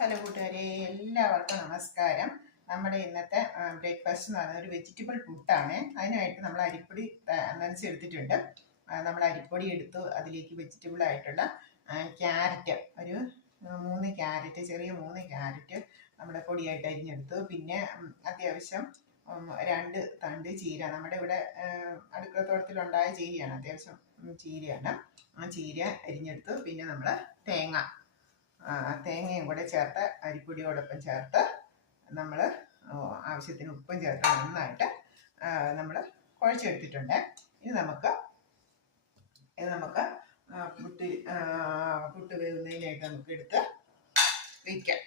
Hello കൂട്ടുകാരെ എല്ലാവർക്കും നമസ്കാരം. നമ്മുടെ ഇന്നത്തെ ബ്രേക്ക്ഫാസ്റ്റ് എന്ന് പറയുന്നത് ഒരു വെജിറ്റബിൾ പുട്ടാണ്. അതിനായിട്ട് നമ്മൾ അരിപ്പൊടി നനച്ചെടുത്തിട്ടുണ്ട് നമ്മൾ അരിപ്പൊടി എടുത്തു. അതിലേക്ക് വെജിറ്റബിൾ ആയിട്ടുള്ള ക്യാരറ്റ്. ഒരു മൂന്ന് ക്യാരറ്റ് ചെറിയ മൂന്ന് ക്യാരറ്റ് നമ്മുടെ പൊടിയായിട്ട് അരിഞ്ഞെടുത്തു. പിന്നെ അത്യാവശ്യം രണ്ട് തണ്ട് ചീര. നമ്മുടെ ഇവിടെ അടുക്കളത്തോട്ടത്തിലുണ്ടായ ചീരയാണ്. അത്യാവശ്യം ചീരയാണ്. ആ ചീര അരിഞ്ഞെടുത്തു. പിന്നെ നമ്മൾ തേങ്ങ. ആ, തേങ്ങയും കൂടെ ചേർത്ത് അരിപ്പൊടിയോടൊപ്പം ചേർത്ത് നമ്മൾ ആവശ്യത്തിന് ഉപ്പും ചേർത്ത് നന്നായിട്ട് നമ്മൾ കുഴച്ചെടുത്തിട്ടുണ്ട്. ഇനി നമുക്ക് ഇത് നമുക്ക് പുട്ട് പുട്ട് വേവുന്നതിനായിട്ട് നമുക്ക് എടുത്ത് വയ്ക്കാം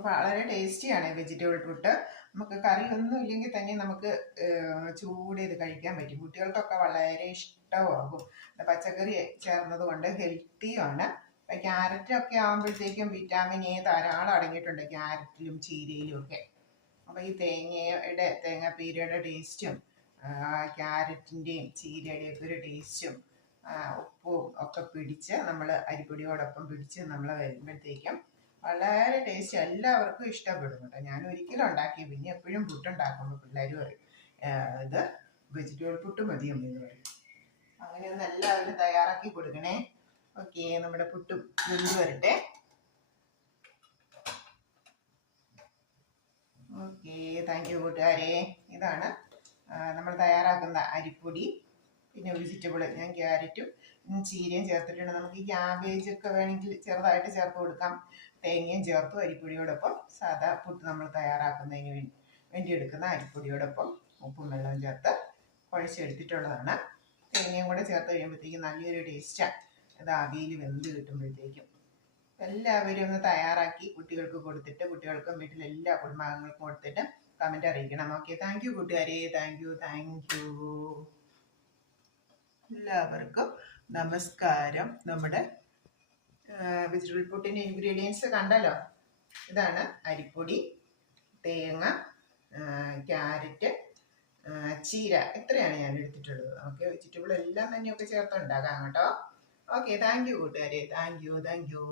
അപ്പോൾ വളരെ ടേസ്റ്റിയാണ് വെജിറ്റബിൾ പുട്ട്. നമുക്ക് കറി ഒന്നും ഇല്ലെങ്കിൽ തന്നെ നമുക്ക് ചൂട് ചെയ്ത് കഴിക്കാൻ പറ്റും. കുട്ടികൾക്കൊക്കെ വളരെ ഇഷ്ടമാകും. പച്ചക്കറി ചേർന്നത് കൊണ്ട് ഹെൽത്തിയുമാണ്. അപ്പം ക്യാരറ്റൊക്കെ ആകുമ്പോഴത്തേക്കും വിറ്റാമിൻ എ ധാരാളം അടങ്ങിയിട്ടുണ്ട്. ക്യാരറ്റിലും ചീരയിലും ഒക്കെ. അപ്പോൾ ഈ തേങ്ങയുടെ തേങ്ങാപ്പീരയുടെ ടേസ്റ്റും ക്യാരറ്റിന്റെയും ചീരയുടെയും ഒക്കെ ഒരു ടേസ്റ്റും ഉപ്പും ഒക്കെ പിടിച്ച് നമ്മൾ അരിപ്പൊടിയോടൊപ്പം പിടിച്ച് നമ്മൾ വരുമ്പോഴത്തേക്കും വളരെ ടേസ്റ്റ് എല്ലാവർക്കും ഇഷ്ടപ്പെടും കേട്ടോ. ഞാൻ ഒരിക്കലും ഉണ്ടാക്കി പിന്നെ എപ്പോഴും പുട്ടുണ്ടാക്കുമ്പോൾ പിള്ളേർ പറയും "ആ, ഇത് വെജിറ്റബിൾ പുട്ട് മതിയും എന്ന് പറയും. അങ്ങനെ ഒന്ന് എല്ലാവരും തയ്യാറാക്കി കൊടുക്കണേ. ഓക്കെ നമ്മുടെ പുട്ടും വെന്ത് വരട്ടെ. ഓക്കെ താങ്ക് യു കൂട്ടുകാരെ. ഇതാണ് നമ്മൾ തയ്യാറാക്കുന്ന അരിപ്പൊടി. പിന്നെ വെജിറ്റബിൾ ഞാൻ ക്യാരറ്റും ചീരയും ചേർത്തിട്ടുണ്ട്. നമുക്ക് ഈ ക്യാബേജ് ഒക്കെ വേണമെങ്കിൽ ചെറുതായിട്ട് ചേർത്ത് കൊടുക്കാം. തേങ്ങയും ചേർത്ത് അരിപ്പൊടിയോടൊപ്പം സാധാ പുട്ട് നമ്മൾ തയ്യാറാക്കുന്നതിന് വേണ്ടി വേണ്ടി എടുക്കുന്ന അരിപ്പൊടിയോടൊപ്പം ഉപ്പും വെള്ളവും ചേർത്ത് കുഴച്ചെടുത്തിട്ടുള്ളതാണ്. തേങ്ങയും കൂടെ ചേർത്ത് കഴിയുമ്പോഴത്തേക്കും നല്ലൊരു ടേസ്റ്റാണ് അത് ആവിയിൽ വെന്ത് കിട്ടുമ്പോഴത്തേക്കും. എല്ലാവരും ഒന്ന് തയ്യാറാക്കി കുട്ടികൾക്ക് കൊടുത്തിട്ട് കുട്ടികൾക്കും വീട്ടിലെ എല്ലാ കുടുംബാംഗങ്ങൾക്കും കൊടുത്തിട്ട് കമന്റ് അറിയിക്കണം. ഓക്കെ താങ്ക് യു കൂട്ടുകാരെ. താങ്ക് യു താങ്ക് യു എല്ലാവർക്കും നമസ്കാരം. നമ്മുടെ വെജിറ്റബിൾ പുട്ടിന്റെ ഇൻഗ്രീഡിയൻസ് കണ്ടല്ലോ. ഇതാണ് അരിപ്പൊടി തേങ്ങ ക്യാരറ്റ് ചീര ഇത്രയാണ് ഞാൻ എടുത്തിട്ടുള്ളത്. ഓക്കെ വെജിറ്റബിൾ എല്ലാം തന്നെയൊക്കെ ചേർത്ത് ഉണ്ടാക്കാം കേട്ടോ. ഓക്കെ താങ്ക് യു കൂട്ടുകാരെ. Thank you thank you